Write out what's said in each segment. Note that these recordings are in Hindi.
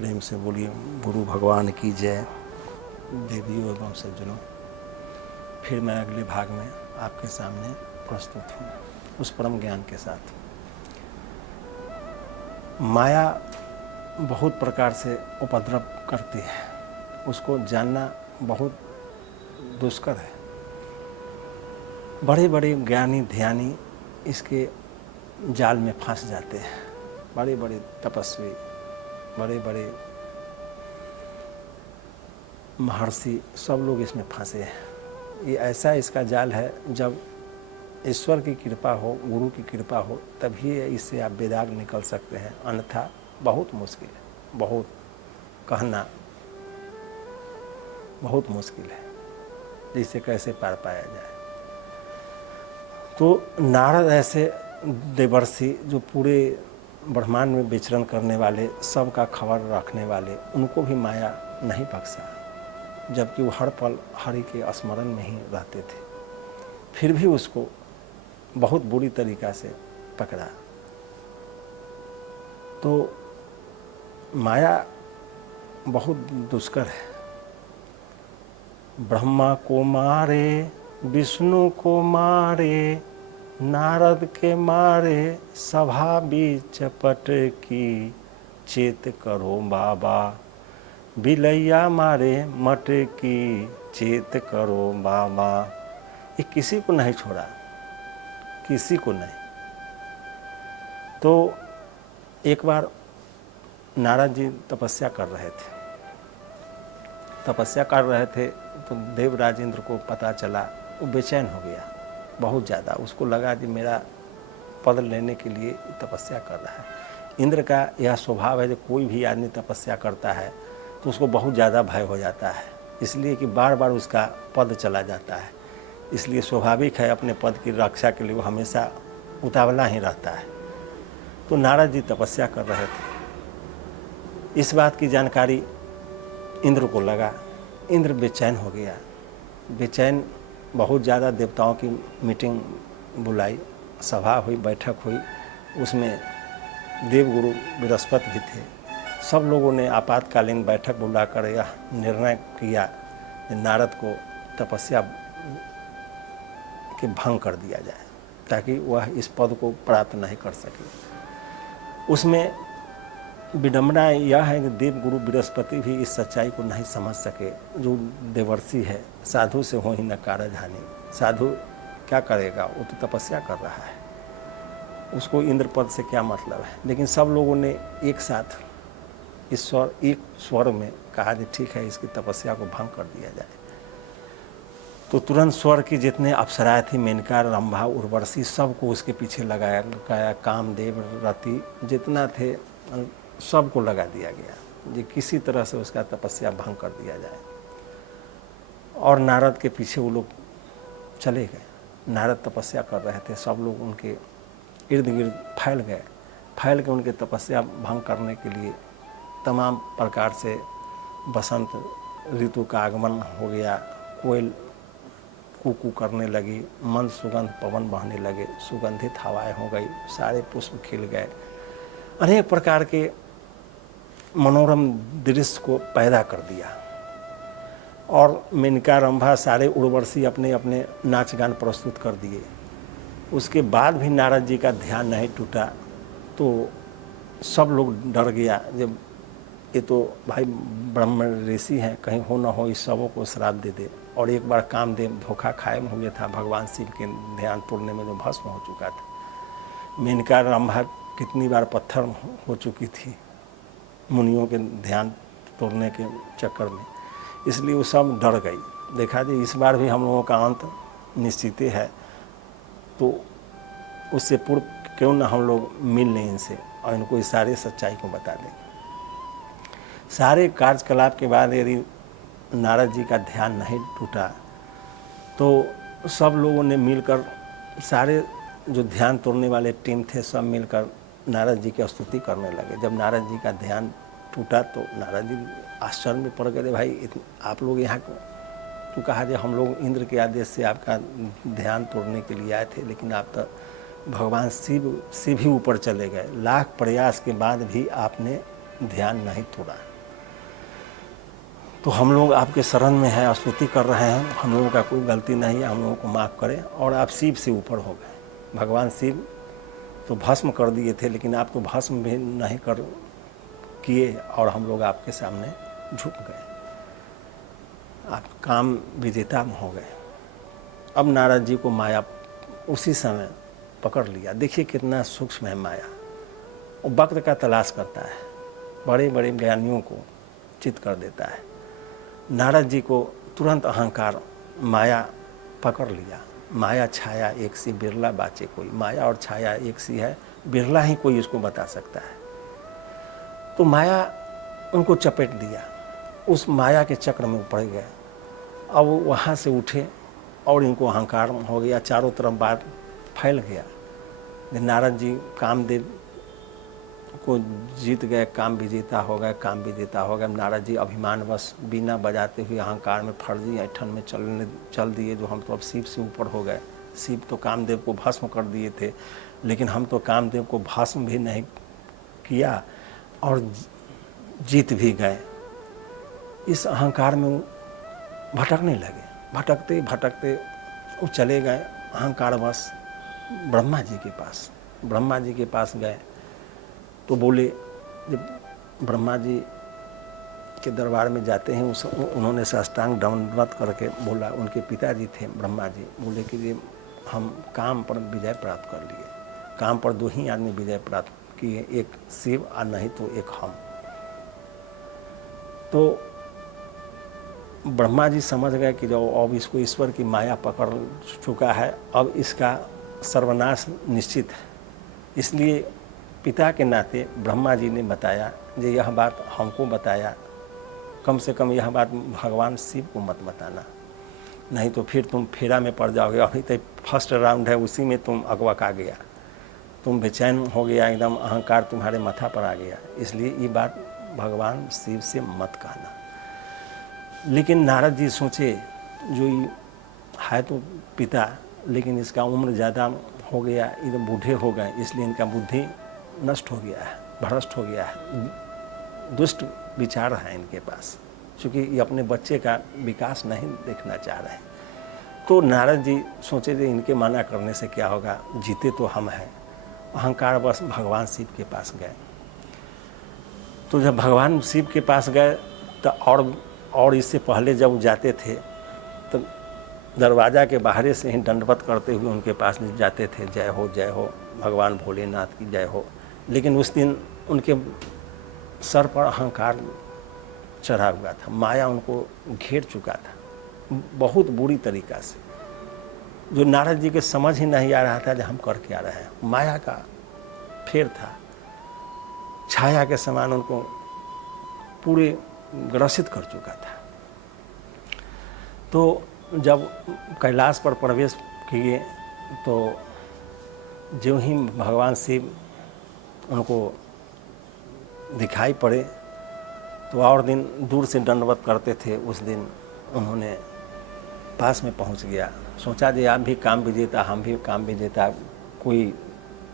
प्रेम से बोलिए गुरु भगवान की जय। देवियों एवं सज्जनों, फिर मैं अगले भाग में आपके सामने प्रस्तुत हूँ उस परम ज्ञान के साथ। माया बहुत प्रकार से उपद्रव करती है, उसको जानना बहुत दुष्कर है। बड़े बड़े ज्ञानी ध्यानी इसके जाल में फंस जाते हैं। बड़े बड़े तपस्वी, बड़े बड़े महर्षि, सब लोग इसमें फंसे हैं। ये ऐसा इसका जाल है, जब ईश्वर की कृपा हो, गुरु की कृपा हो, तभी इससे आप बेदाग निकल सकते हैं, अन्यथा बहुत मुश्किल है। बहुत कहना बहुत मुश्किल है जिसे कैसे पार पाया जाए। तो नारद ऐसे देवर्षि जो पूरे ब्रह्मांड में विचरण करने वाले, सबका खबर रखने वाले, उनको भी माया नहीं बख्शा, जबकि वो हर पल हरि के स्मरण में ही रहते थे। फिर भी उसको बहुत बुरी तरीक़ा से पकड़ा। तो माया बहुत दुष्कर है। ब्रह्मा को मारे, विष्णु को मारे, नारद के मारे, सभा बीच पटकी, चेत करो बाबा। बिलैया मारे मटकी, चेत करो बाबा। ये किसी को नहीं छोड़ा, किसी को नहीं। तो एक बार नारद जी तपस्या कर रहे थे, तो देवराज इंद्र को पता चला। वो बेचैन हो गया बहुत ज़्यादा। उसको लगा कि मेरा पद लेने के लिए तपस्या कर रहा है। इंद्र का यह स्वभाव है, जो कोई भी आदमी तपस्या करता है तो उसको बहुत ज़्यादा भय हो जाता है, इसलिए कि बार बार उसका पद चला जाता है। इसलिए स्वाभाविक है, अपने पद की रक्षा के लिए वो हमेशा उतावला ही रहता है। तो नारद जी तपस्या कर रहे थे। इस बात की जानकारी इंद्र को लगा। इंद्र बेचैन हो गया। बेचैन बहुत ज़्यादा, देवताओं की मीटिंग बुलाई, सभा हुई, बैठक हुई। उसमें देवगुरु बृहस्पति भी थे। सब लोगों ने आपातकालीन बैठक बुलाकर यह निर्णय किया कि नारद को तपस्या के भंग कर दिया जाए, ताकि वह इस पद को प्राप्त नहीं कर सके। उसमें विडंबना यह है कि देवगुरु बृहस्पति भी इस सच्चाई को नहीं समझ सके। जो देवर्षि है, साधु से हो ही न कारज हानि। साधु क्या करेगा, वो तो तपस्या कर रहा है, उसको इंद्र पद से क्या मतलब है। लेकिन सब लोगों ने एक साथ एक स्वर में कहा कि ठीक है, इसकी तपस्या को भंग कर दिया जाए। तो तुरंत स्वर की जितने अप्सराएं थी, मेनका, रंभा, उर्वशी, सबको उसके पीछे लगाया। कामदेव, रति जितना थे, सबको लगा दिया गया कि किसी तरह से उसका तपस्या भंग कर दिया जाए। और नारद के पीछे वो लोग चले गए। नारद तपस्या कर रहे थे, सब लोग उनके इर्द गिर्द फैल के उनके तपस्या भंग करने के लिए तमाम प्रकार से बसंत ऋतु का आगमन हो गया। कोयल कूकू करने लगी, मंद सुगंध पवन बहने लगे, सुगंधित हवाएं हो गई, सारे पुष्प खिल गए। अनेक प्रकार के मनोरम दृश्य को पैदा कर दिया। और मेनका, रंभा, सारे उर्वशी अपने अपने नाच गान प्रस्तुत कर दिए। उसके बाद भी नारद जी का ध्यान नहीं टूटा। तो सब लोग डर गया, जब ये तो भाई ब्रह्म ऋषि हैं, कहीं हो ना हो इस सबों को श्राप दे दे। और एक बार कामदेव धोखा खाए हुए था, भगवान शिव के ध्यान तोड़ने में जो भस्म हो चुका था। मेनका, रंभा कितनी बार पत्थर हो चुकी थी मुनियों के ध्यान तोड़ने के चक्कर में, इसलिए वो सब डर गई। देखा जी इस बार भी हम लोगों का अंत निश्चित है, तो उससे पूर्व क्यों ना हम लोग मिल लें इनसे और इनको इस सारे सच्चाई को बता दें। सारे कार्यकलाप के बाद यदि नारद जी का ध्यान नहीं टूटा, तो सब लोगों ने मिलकर, सारे जो ध्यान तोड़ने वाले टीम थे, सब मिलकर नारद जी की स्तुति करने लगे। जब नारद जी का ध्यान टूटा तो नारद जी आश्चर्य में पड़ गए, भाई आप लोग यहाँ क्यों? कहा कि हम लोग इंद्र के आदेश से आपका ध्यान तोड़ने के लिए आए थे, लेकिन आप तो भगवान शिव से भी ऊपर चले गए। लाख प्रयास के बाद भी आपने ध्यान नहीं तोड़ा। तो हम लोग आपके शरण में हैं, स्तुति कर रहे हैं, हम लोगों का कोई गलती नहीं है, हम लोगों को माफ़ करें। और आप शिव से ऊपर हो गए। भगवान शिव तो भस्म कर दिए थे, लेकिन आप तो भस्म भी नहीं कर किए और हम लोग आपके सामने झुक गए। आप काम विजेता हो गए। अब नारद जी को माया उसी समय पकड़ लिया। देखिए कितना सूक्ष्म है माया। वो वक्त का तलाश करता है, बड़े बड़े ज्ञानियों को चित कर देता है। नारद जी को तुरंत अहंकार माया पकड़ लिया। माया छाया एक सी बिरला बाचे कोई। माया और छाया एक सी है, बिरला ही कोई इसको बता सकता है। तो माया उनको चपेट दिया, उस माया के चक्र में पड़ गए। अब वो वहाँ से उठे और इनको अहंकार हो गया, चारों तरफ बात फैल गया। नारद जी कामदेव को जीत गए, काम विजेता हो गए, काम विजेता हो गए। नारद जी अभिमानवश बीना बजाते हुए अहंकार में फर्जी ऐठन में चल दिए, जो हम तो अब शिव से ऊपर हो गए। शिव तो कामदेव को भस्म कर दिए थे, लेकिन हम तो कामदेव को भस्म भी नहीं किया और जीत भी गए। इस अहंकार में वो भटकने लगे। भटकते भटकते वो चले गए अहंकारवश ब्रह्मा जी के पास। ब्रह्मा जी के पास गए तो बोले, जब ब्रह्मा जी के दरबार में जाते हैं उन्होंने साष्टांग दंडवत करके बोला, उनके पिताजी थे ब्रह्मा जी, बोले कि ये हम काम पर विजय प्राप्त कर लिए। काम पर दो ही आदमी विजय प्राप्त किए, एक शिव और नहीं तो एक हम। तो ब्रह्मा जी समझ गए कि जो अब इसको ईश्वर की माया पकड़ चुका है, अब इसका सर्वनाश निश्चित है। इसलिए पिता के नाते ब्रह्मा जी ने बताया, जो यह बात हमको बताया, कम से कम यह बात भगवान शिव को मत बताना, नहीं तो फिर तुम फेरा में पड़ जाओगे। अभी तक फर्स्ट राउंड है, उसी में तुम अगवका गया, तुम बेचैन हो गया, एकदम अहंकार तुम्हारे माथा पर आ गया। इसलिए ये बात भगवान शिव से मत कहना। लेकिन नारद जी सोचे, जो है तो पिता, लेकिन इसका उम्र ज़्यादा हो गया, एकदम बूढ़े हो गए, इसलिए इनका बुद्धि नष्ट हो गया है, भ्रष्ट हो गया है, दुष्ट विचार है इनके पास, क्योंकि ये अपने बच्चे का विकास नहीं देखना चाह रहे हैं। तो नारद जी सोचे थे इनके मना करने से क्या होगा, जीते तो हम हैं। अहंकार बस भगवान शिव के पास गए। तो जब भगवान शिव के पास गए तो और इससे पहले जब जाते थे तो दरवाज़ा के बाहर से ही दंडवत करते हुए उनके पास जाते थे, जय हो भगवान भोलेनाथ की जय हो। लेकिन उस दिन उनके सर पर अहंकार चढ़ा हुआ था, माया उनको घेर चुका था बहुत बुरी तरीक़ा से, जो नारद जी के समझ ही नहीं आ रहा था कि हम कर क्या रहे हैं। माया का फेर था, छाया के समान उनको पूरे ग्रसित कर चुका था। तो जब कैलाश पर प्रवेश किए तो जो ही भगवान शिव उनको दिखाई पड़े तो और दिन दूर से दंडवत करते थे। उस दिन उन्होंने पास में पहुंच गया, सोचा जी आप भी काम विजेता, हम भी काम विजेता। कोई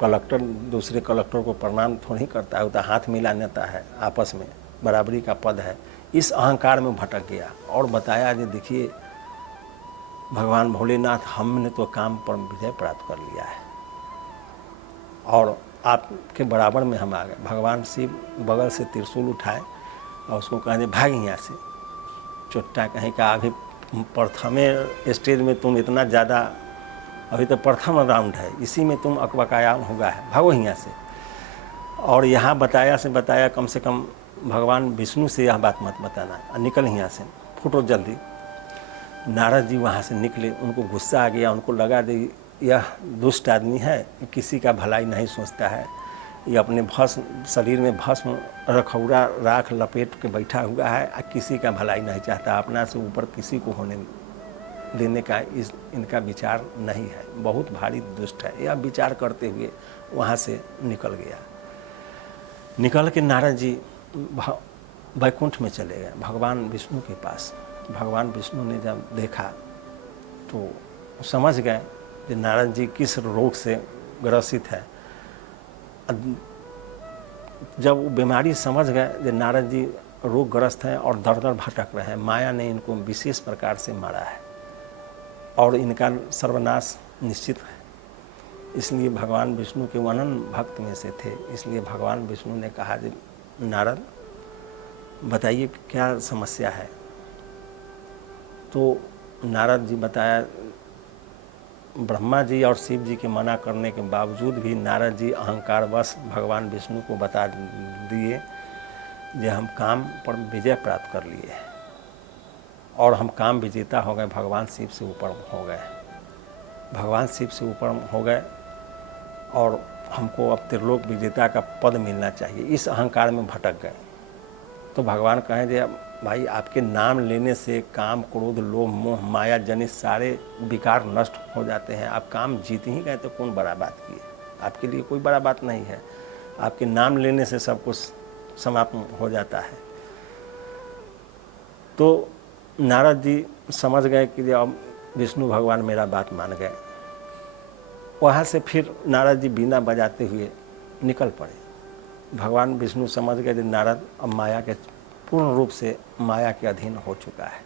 कलेक्टर दूसरे कलेक्टर को प्रणाम थोड़ी करता है, वो तो हाथ मिला लेता है, आपस में बराबरी का पद है। इस अहंकार में भटक गया और बताया कि देखिए भगवान भोलेनाथ, हमने तो काम पर विजय प्राप्त कर लिया है और आपके बराबर में हम आ गए। भगवान शिव बगल से त्रिशूल उठाए और उसको कहें भाग यहाँ से, चुट्टा कहीं का, अभी प्रथमे स्टेज में तुम इतना ज़्यादा, अभी तो प्रथम राउंड है, इसी में तुम अकबकाया हुआ है, भागो यहाँ से। और यहाँ बताया से बताया, कम से कम भगवान विष्णु से यह बात मत बताना, निकल यहाँ से, फुटो जल्दी। नारद जी वहाँ से निकले, उनको गुस्सा आ गया, उनको लगा दे यह दुष्ट आदमी है, किसी का भलाई नहीं सोचता है, ये अपने भस्म शरीर में भस्म रखौरा राख लपेट के बैठा हुआ है, किसी का भलाई नहीं चाहता, अपना से ऊपर किसी को होने देने का इनका विचार नहीं है, बहुत भारी दुष्ट है। यह विचार करते हुए वहाँ से निकल गया। निकल के नारद जी वैकुंठ में चले गए, भगवान विष्णु के पास। भगवान विष्णु ने जब देखा तो समझ गए कि नारद जी किस रोग से ग्रसित है। जब वो बीमारी समझ गए कि नारद जी रोगग्रस्त हैं और दर दर भटक रहे हैं। माया ने इनको विशेष प्रकार से मारा है और इनका सर्वनाश निश्चित है। इसलिए भगवान विष्णु के अनन्य भक्त में से थे। इसलिए भगवान विष्णु ने कहा कि नारद बताइए क्या समस्या है। तो नारद जी बताया, ब्रह्मा जी और शिव जी के मना करने के बावजूद भी नारद जी अहंकारवश भगवान विष्णु को बता दिए कि हम काम पर विजय प्राप्त कर लिए और हम काम विजेता हो गए, भगवान शिव से ऊपर हो गए, भगवान शिव से ऊपर हो गए और हमको अब त्रिलोक विजेता का पद मिलना चाहिए। इस अहंकार में भटक गए। तो भगवान कहें जे भाई आपके नाम लेने से काम, क्रोध, लोभ, मोह, माया जनित सारे विकार नष्ट हो जाते हैं। आप काम जीत ही गए तो कौन बड़ा बात की है, आपके लिए कोई बड़ा बात नहीं है। आपके नाम लेने से सब कुछ समाप्त हो जाता है। तो नारद जी समझ गए कि अब विष्णु भगवान मेरा बात मान गए। वहाँ से फिर नारद जी बीना बजाते हुए निकल पड़े। भगवान विष्णु समझ गए कि नारद अब माया के पूर्ण रूप से माया के अधीन हो चुका है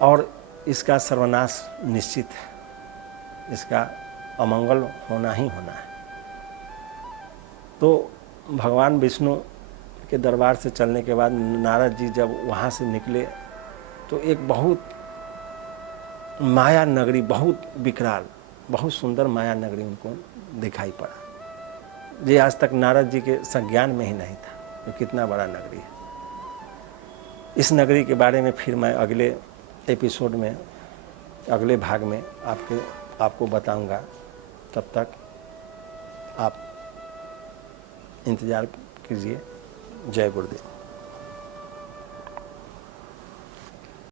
और इसका सर्वनाश निश्चित है, इसका अमंगल होना ही होना है। तो भगवान विष्णु के दरबार से चलने के बाद नारद जी जब वहाँ से निकले तो एक बहुत माया नगरी, बहुत विकराल, बहुत सुंदर माया नगरी उनको दिखाई पड़ा। ये आज तक नारद जी के संज्ञान में ही नहीं था कि कितना बड़ा नगरी है। इस नगरी के बारे में फिर मैं अगले एपिसोड में, अगले भाग में आपको बताऊंगा। तब तक आप इंतज़ार कीजिए। जय गुरुदेव।